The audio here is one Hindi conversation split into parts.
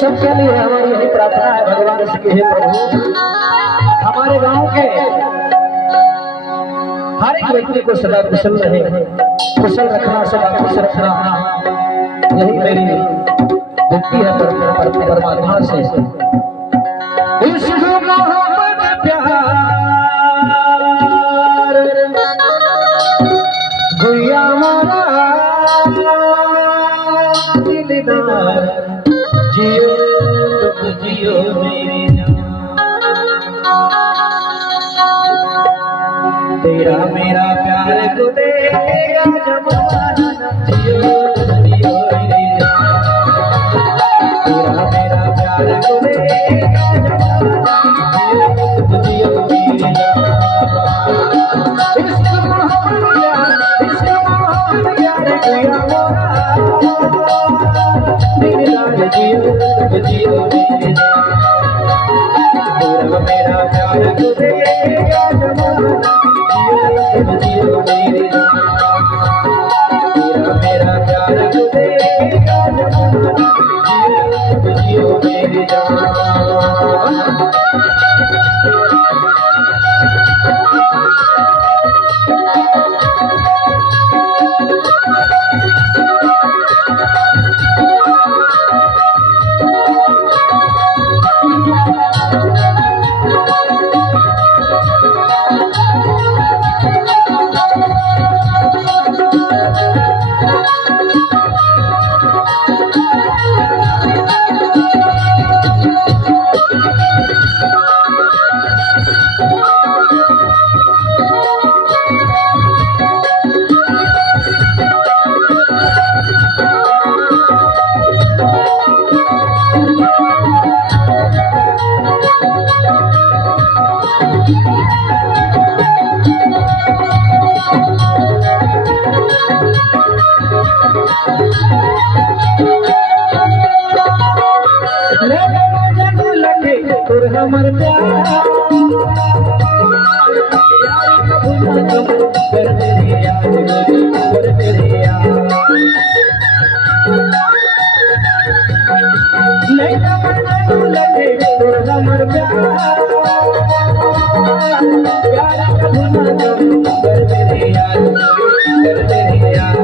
सबके लिए हमारी यही प्रार्थना है भगवान से कि हे प्रभु हमारे गांव के हर एक व्यक्ति को सदा कुशल रहे, कुशल रखना, सदा खुश रखना, यही मेरी विनती है परमात्मा से। इश्क मोहब्बत प्यार गुया मोरा दिलदार, जियो तुम जियो मेरी जान, तेरा मेरा प्यार को देगा जमाना, जियो तुम जियो मेरी जान, तेरा मेरा प्यार को देगा जमाना, जियो तुम जियो मेरी जान। इसका मोहब्बत प्यार, इसका मोहब्बत प्यार गुया मोरा दिलदार, जियो तुम जियो मेरी जान, तेरा मेरा प्यार को देगा जमाना, जियो मेरी जान, तेरा मेरा प्यार को देगा जमाना, जियो मेरी जान। हमर प्यार कर तेरी याद, कर तेरी याद, नहीं तो लगे तोर हमर प्यार, प्यार कबू न कर तेरी याद, कर तेरी याद,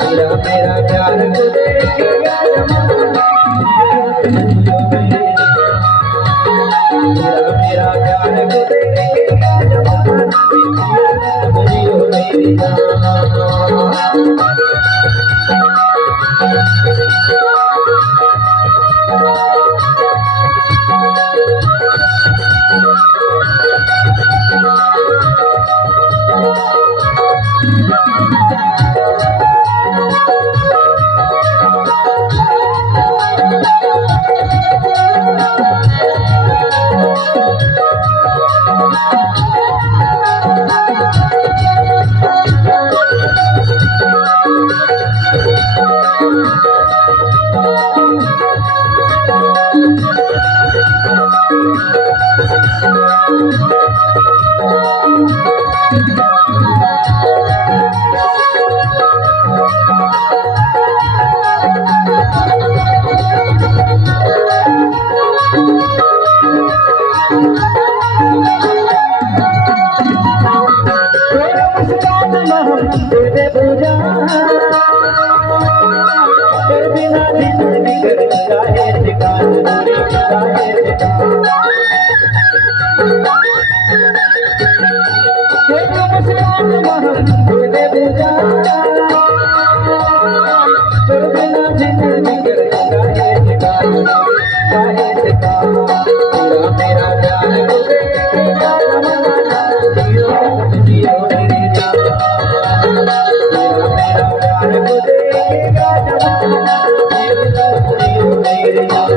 तेरा मेरा प्यार को देगा जमाना, तेरा मेरा प्यार को देगा जमाना, जियो मेरी जान। तेरे पूजा कर बिना जिंदगी कर चाहे ठिकान, चाहे ठिकान, तेरे मुस्कान महम तेरे पूजा कर बिना जिंदगी कर चाहे ठिकान, चाहे ठिकान, तेरा मेरा प्यार को देगा जमाना, जियो जियो मेरी जान, तेरा मेरा प्यार को देगा जमाना, जियो मेरी जान।